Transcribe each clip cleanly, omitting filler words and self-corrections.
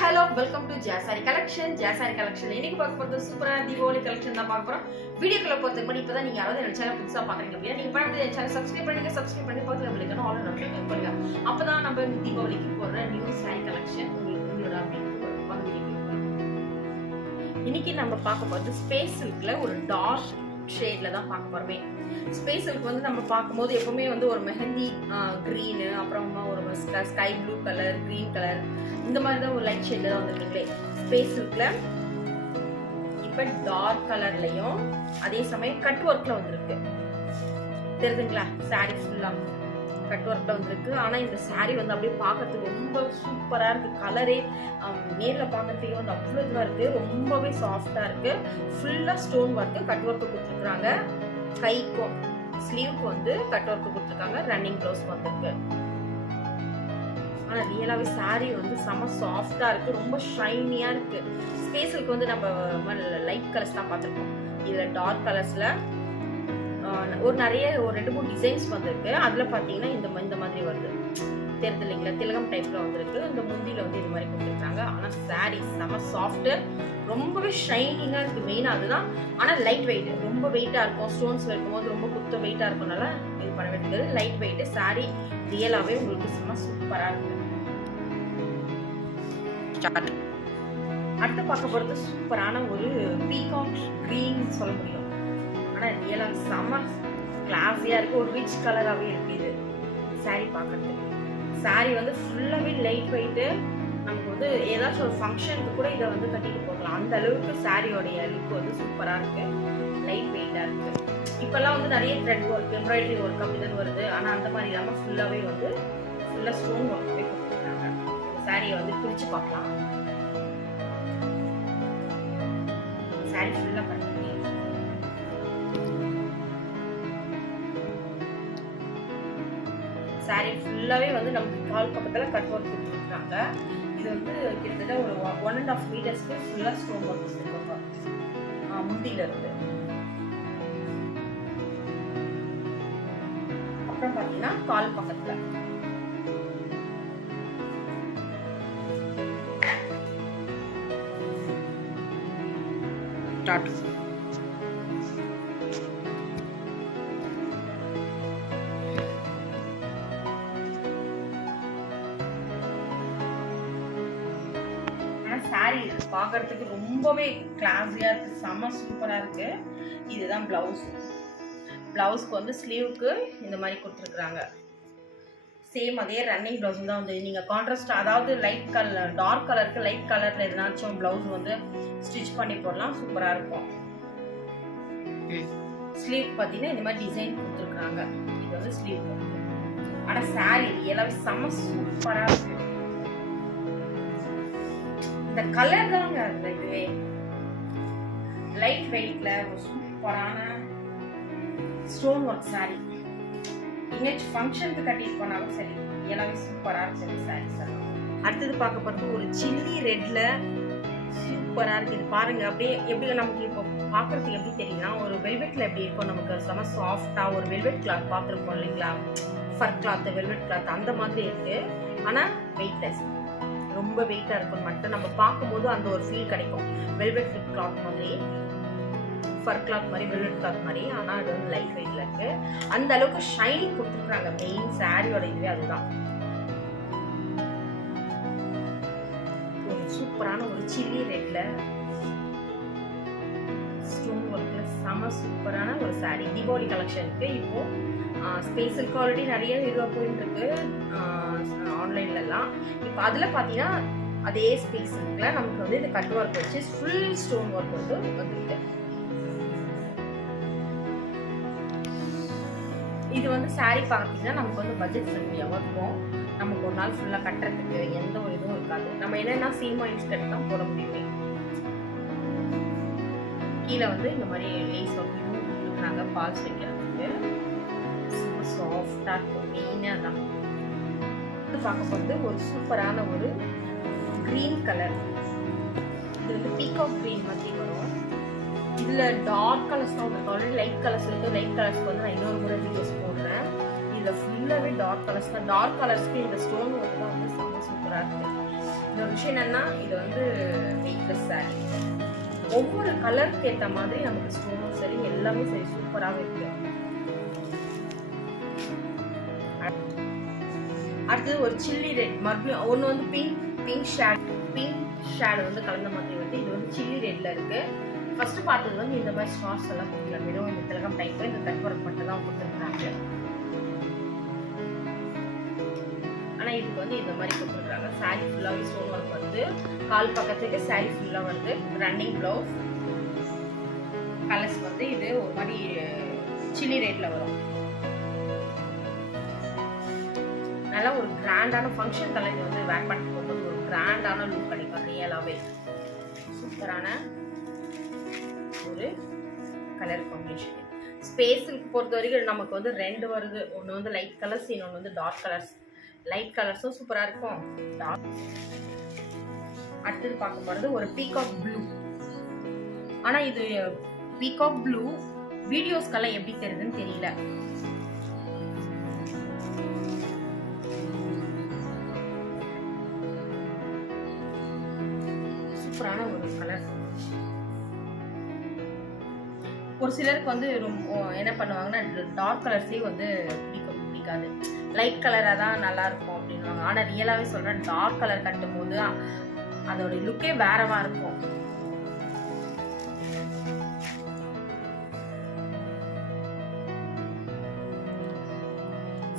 hello, welcome to Jasari Collection. Jasari Collection. இன்னைக்கு பார்க்க போறது சூப்பரா தீபாவளி கலெக்ஷன் தான் பார்க்க போறோம். வீடியோக்குள்ள போறதுக்கு முன்னாடி இப்பதான் நீங்க யாராவது நம்ம சேனல் புதுசா பாக்குறீங்க அப்படினா நீங்க பண்ணி சேனல் சப்ஸ்கிரைப் பண்ணி பக்கத்துல பெல் ஐகானை ஆல் நோட்டிஃபிகேஷன் பண்ணுங்க. அப்பதான் நம்ம தீபாவளிக்கு போற நியூ saree கலெக்ஷன் உங்களுக்கு உங்களோட அப்டேட் இன்னைக்கு நம்ம பார்க்க போறது ஸ்பேஸ் சில்க்ல ஒரு டார்க் ஷேட்ல தான் பார்க்க போறோமே. ஸ்பேஸ் சில்க் வந்து நம்ம பார்க்கும்போது எப்பவுமே வந்து ஒரு மெஹந்தி கிரீனு, அப்புறமா ஒரு sky blue colour, green colour, இந்த மாதிரி தான் ஒரு லைட் ஷேட்ல தான் வந்துருக்குங்களே. ஸ்பேஸ் சில்க்ல இப்ப டார்க் கலர்லயும் அதே சமயம் கட் ஒர்க்ல வந்திருக்கு. தெரியுதுங்களா? சாரி ஃபுல்லா கட் ஒர்க்ல வந்திருக்கு. ஆனா இந்த சாரி வந்து அப்படியே பார்க்கறதுக்கு ரொம்ப சூப்பரா இருக்கு. கலரே நேர்ல பார்க்கறதுக்கு வந்து அவ்வளவு இதுவா இருக்கு. ரொம்பவே சாஃப்டா இருக்கு. ஃபுல்லா ஸ்டோன் ஒர்க் கட் ஒர்க் கொடுத்துருக்காங்க. கைக்கும் ஸ்லீவ்க்கு வந்து கட் ஒர்க் கொடுத்துருக்காங்க. ரன்னிங் ப்ளவுஸ் வந்திருக்கு. ஆனா ரியலாவே சாரி வந்து செம சாஃப்டா இருக்கு. ரொம்ப ஷைனியா இருக்கு. ஸ்பேஸுக்கு வந்து நம்ம லைட் கலர்ஸ் தான் பார்த்துருக்கோம். இதுல டார்க் கலர்ஸ்ல ஒரு 2-3 டிசைன்ஸ் வந்திருக்கு. அதுல பாத்தீங்கன்னா இந்த மாதிரி வருது. தெரியுது இல்லைங்களா? திலகம் டைப்ல வந்திருக்கு. இந்த முந்தியில வந்து இது மாதிரி கொடுத்துருக்காங்க. ஆனா சாரி செம சாஃப்ட், ரொம்பவே ஷைனிங்கா இருக்கு. மெயினா அதுதான். ஆனா லைட் வெயிட், ரொம்ப வெயிட்டா இருக்கும். ஸ்டோன்ஸ் வைக்கும்போது ரொம்ப குத்த வெயிட்டா இருக்கனால இது பண்ண வேண்டியது. லைட் வெயிட் சாரி ரியலாவே உங்களுக்கு செம சூப்பரா இருக்கு. அடுத்து பார்க்க போறது சூப்பரான ஒரு பீகாக் கிரீன் சொல்ல முடியும். ஆனா ரியலா செம கிளாஸியா இருக்கு. ஒரு ரிச் கலராகவே இருக்கு இது சாரி பார்க்கறதுக்கு. சாரி வந்து ஃபுல்லாவே லைட் வெயிட். நமக்கு வந்து ஏதாச்சும் ஒரு ஃபங்க்ஷனுக்கு கூட இதை வந்து கட்டிட்டு போகலாம். அந்த அளவுக்கு சாரியோடைய லுக் வந்து சூப்பரா இருக்கு. லைட் வெயிட்டா இருக்கு. இப்பெல்லாம் வந்து நிறைய த்ரெட் ஒர்க், எம்ப்ராய்டரி ஒர்க் அப்படிதான் வருது. ஆனா அந்த மாதிரி இல்லாம ஃபுல்லாவே வந்து ஃபுல்லா ஸ்டோன் ஒர்க் கொடுத்துருக்காங்க. சாரியை வந்து பிரிச்சு பார்க்கலாம். சாரி ஃபுல்லா பண்ணி சாரி ஃபுல்லாவே வந்து நமக்கு கால் பக்கத்துல கட் ஒர்க் கொடுத்துருக்காங்க. இது வந்து கிட்டத்தட்ட ஒரு 1.5 மீட்டர்ஸ்க்கு ஃபுல்லா ஸ்டோன் ஒர்க் கொடுத்துருக்காங்க முந்தியில இருந்து. அப்புறம் பாத்தீங்கன்னா கால் பக்கத்துல சாரி பார்க்கறதுக்கு ரொம்பவே கிளாஸியா இருக்கு. செம சூப்பரா இருக்கு. இதுதான் பிளவுஸ். பிளவுஸ்க்கு வந்து ஸ்லீவுக்கு இந்த மாதிரி கொடுத்துருக்குறாங்க. சேம் அதே ரன்னிங் பிளவுஸ் தான் வந்து நீங்க கான்ட்ராஸ்ட், அதாவது லைட் கலர் டார்க் கலருக்கு லைட் கலர்ல எதனாச்சும் பிளவுஸ் வந்து ஸ்டிச் பண்ணி போடலாம். சூப்பரா இருக்கும். ஸ்லீவ் பார்த்தீங்கன்னா இந்த மாதிரி டிசைன் கொடுத்துருக்குறாங்க. இது வந்து ஸ்லீவ். ஆனா சாரி எல்லாமே செம சூப்பரா இருக்கு. இந்த கலர் தாங்க அந்த இதுவே லைட் வெயிட்ல ஒரு சூப்பரான ஸ்டோன் ஒர்க் சாரி. எங்கேயாச்சும் ஃபங்க்ஷனுக்கு கட்டிட்டு போனாலும் சரி, எல்லாமே சூப்பரா இருக்கு சாரி சார். அடுத்தது பார்க்க போறது ஒரு சில்லி ரெட்ல சூப்பரா இருக்கு. இது பாருங்க, அப்படியே எப்படி நமக்கு இப்போ பார்க்கறதுக்கு எப்படி தெரியுதுன்னா, ஒரு வெல்வெட்ல எப்படி இருக்கும் நமக்கு செம சாஃப்டா ஒரு வெல்வெட் கிளாத் பார்த்துருப்போம் இல்லைங்களா? ஃபர் கிளாத், வெல்வெட் கிளாத் அந்த மாதிரி இருக்கு. ஆனா வெயிட்லெஸ், ரொம்ப வெயிட்டா இருக்கும். மட்டும் நம்ம பார்க்கும்போது அந்த ஒரு ஃபீல் கிடைக்கும். வெல்வெட் கிளாத் மாதிரி, ஃபர் கிளாத் மாதிரி, வெல்வெட் கிளாத் மாதிரி. ஆனா அது வந்து லைட் வெயிட்ல இருக்கு. அந்த அளவுக்கு ஷைனிங் கொடுத்துருக்காங்க. மெயின் சாரியோட இதுவே அதுதான். ஒரு சூப்பரான ஒரு சில்லி ரெட்ல ஸ்டோன் ஒர்க்ல செம சூப்பரான ஒரு சாரி. தீபாவளி கலெக்ஷனுக்கு இப்போ ஸ்பேஸுக்கு ஆல்ரெடி நிறைய இதுவாக போயிட்டு இருக்கு ஆன்லைன்லலாம். இப்போ அதில் பார்த்தீங்கன்னா அதே ஸ்பேஸுக்குள்ள நமக்கு வந்து இந்த கட் ஒர்க் வச்சு ஃபுல் ஸ்டோன் ஒர்க் வந்து வந்துருக்கு. இது வந்து சாரி பார்த்தீங்கன்னா நமக்கு வந்து பட்ஜெட் ஃப்ரெண்ட்லியாகவும் இருக்கும். நமக்கு ஒரு நாள் ஃபுல்லாக கட்டுறதுக்கு எந்த ஒரு இதுவும் இருக்காது. நம்ம என்னென்னா சீமா இன்ஸ்கர்ட் தான் போட முடியுமே. கீழே வந்து இந்த மாதிரி லேஸ் ஒர்க் கொடுத்துருக்காங்க பால்ஸ் வைக்கிறதுக்கு. சாஃப்டா இருக்கும். மெயினாக தான் பார்க்க போகிறது ஒரு சூப்பரான ஒரு கிரீன் கலர். இது வந்து பீகாக் கிரீன் மாதிரி வரும். இதில் டார்க் கலர்ஸ் தான் உங்களுக்கு ஆல்ரெடி லைட் கலர்ஸ் இருக்குது. லைட் கலர்ஸ்க்கு வந்து நான் இன்னொரு முறை வீடியோஸ் போடுறேன். இதில் ஃபுல்லாகவே டார்க் கலர்ஸ் தான். டார்க் கலர்ஸ்க்கு இந்த ஸ்டோன் ஒர்க் தான் வந்து செம்ம சூப்பராக இருக்குது. இன்னொரு விஷயம் என்னன்னா, இது வந்து வெயிட்லெஸ் சாரி. ஒவ்வொரு கலருக்கு ஏற்ற மாதிரி நமக்கு ஸ்டோனும் சரி எல்லாமே சரி சூப்பராகவே இருக்கு. அடுத்தது ஒரு சில்லி ரெட், மறுபடியும் ஒன்று வந்து பிங்க் ஷேட் வந்து கலந்த மாதிரி வந்து இது வந்து சில்லி ரெட்ல இருக்கு. ஃபர்ஸ்ட் பார்த்தது வந்து இந்த மாதிரி ஸ்டார்ஸ் எல்லாம் கொடுக்கல, வெறும் இந்த திலகம் டைப் இந்த கட் ஒர்க் மட்டும் தான் கொடுத்துருக்காங்க. ஆனால் இதுக்கு வந்து இந்த மாதிரி கொடுத்துருக்காங்க. சாரி ஃபுல்லாகவே ஸ்டோன் ஒர்க் வந்து கால் பக்கத்துக்கு சாரி ஃபுல்லாக வந்து ரன்னிங் ப்ளவுஸ். கலர்ஸ் வந்து இது ஒரு மாதிரி சில்லி ரேட்டில் வரும். நல்லா ஒரு கிராண்டான ஃபங்க்ஷன் கலர் இது வந்து வேர் பண்ணிட்டு போகும்போது ஒரு கிராண்டான லுக் கிடைக்கும். ரியலாகவே சூப்பரான ஒரு கலர் காம்பினேஷன். ஸ்பேஸுக்கு பொறுத்த வரைக்கும் நமக்கு வந்து 2 வருது. ஒன்று வந்து லைட் கலர்ஸ், இன்னொன்று வந்து டார்க் கலர்ஸ். லைட் கலர்ஸும் சூப்பராக இருக்கும். அடுத்தது பார்க்க போகிறது ஒரு பீகாக் ப்ளூ. ஆனால் இது பீகாக் ப்ளூ வீடியோஸ்க்கெல்லாம் எப்படி தெரியுதுன்னு தெரியல. சூப்பரான ஒரு கலர். ஒரு சிலருக்கு வந்து ரொம்ப என்ன பண்ணுவாங்கன்னா டார்க் கலர்ஸே வந்து பிடிக்காது, லைட் கலராக தான் நல்லா இருக்கும் அப்படின்வாங்க. ஆனால் ரியலாகவே சொல்கிறேன், டார்க் கலர் கட்டும் போது அதோட லுக்கே வேறவா இருக்கும்.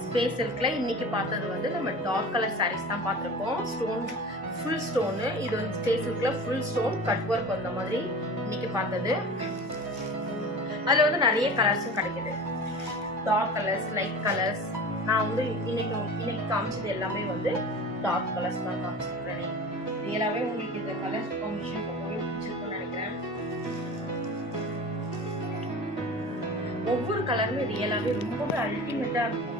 ஸ்பேஸ் இருக்குல்ல, இன்னைக்கு பார்த்தது வந்து நம்ம டார்க் கலர் சாரீஸ் தான் பார்த்துருக்கோம். ஸ்டோன் ஃபுல் ஸ்டோனு, இது வந்து ஸ்பேஸ் இருக்குல்ல ஃபுல் ஸ்டோன் கட் ஒர்க் வந்த மாதிரி இன்னைக்கு பார்த்தது. அதில் வந்து நிறைய கலர்ஸும் கிடைக்குது. Dark colours, light colours. நான் வந்து இன்னைக்கு காமிச்சது எல்லாமே வந்து டார்க் கலர்ஸ் தான் காமிச்சிருக்கிறேன். ரியலாகவே உங்களுக்கு இந்த கலர் காம்பினேஷன் ரொம்பவே பிடிச்சிருக்கும்னு நினைக்கிறேன். ஒவ்வொரு கலருமே ரியலாகவே ரொம்பவே அல்டிமேட்டாக இருக்கும்.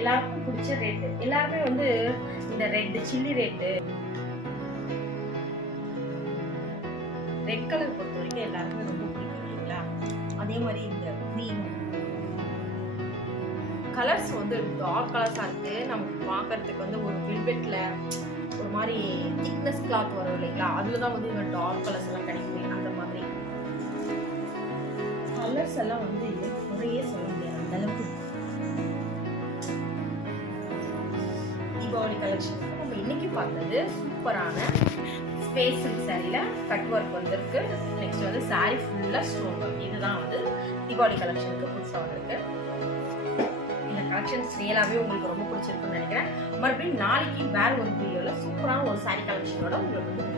எல்லாருக்கும் பிடிச்ச ரெட். எல்லாருமே வந்து இந்த red chilli red, red colour பொறுத்த வரைக்கும் எல்லாருமே ரொம்ப பிடிக்கும் இல்லைங்களா? அதே மாதிரி இந்த க்ரீன் கலர்ஸ் வந்து டார்க் கலர்ஸாக இருக்கு. நமக்கு பார்க்கறதுக்கு வந்து ஒரு வெல்வெட்ல ஒரு மாதிரி திக்னஸ் கிளாத் வரும் இல்லைங்களா? அதில் தான் வந்து இந்த டார்க் கலர்ஸ் எல்லாம் கிடைக்குமே. அந்த மாதிரி கலர்ஸ் எல்லாம் வந்து குறையே சொல்ல முடியாது, அந்த அளவுக்கு. தீபாவளி கலெக்ஷன் நம்ம இன்னைக்கு பார்த்தது சூப்பரான ஸ்பேஸ் சில்க் சாரியில் கட் ஒர்க் வந்திருக்கு. நெக்ஸ்ட் வந்து சாரி ஃபுல்லாக ஸ்டோன் ஒர்க். இதுதான் வந்து தீபாவளி கலெக்ஷனுக்கு புதுசாக வந்திருக்கு. இந்த கலெக்ஷன்ஸ் ரியலாகவே உங்களுக்கு ரொம்ப பிடிச்சிருக்குன்னு நினைக்கிறேன். மறுபடியும் நாளைக்கு வேற ஒரு வீடியோவில் சூப்பரான ஒரு சாரி கலெக்ஷனோட உங்களுக்கு வந்து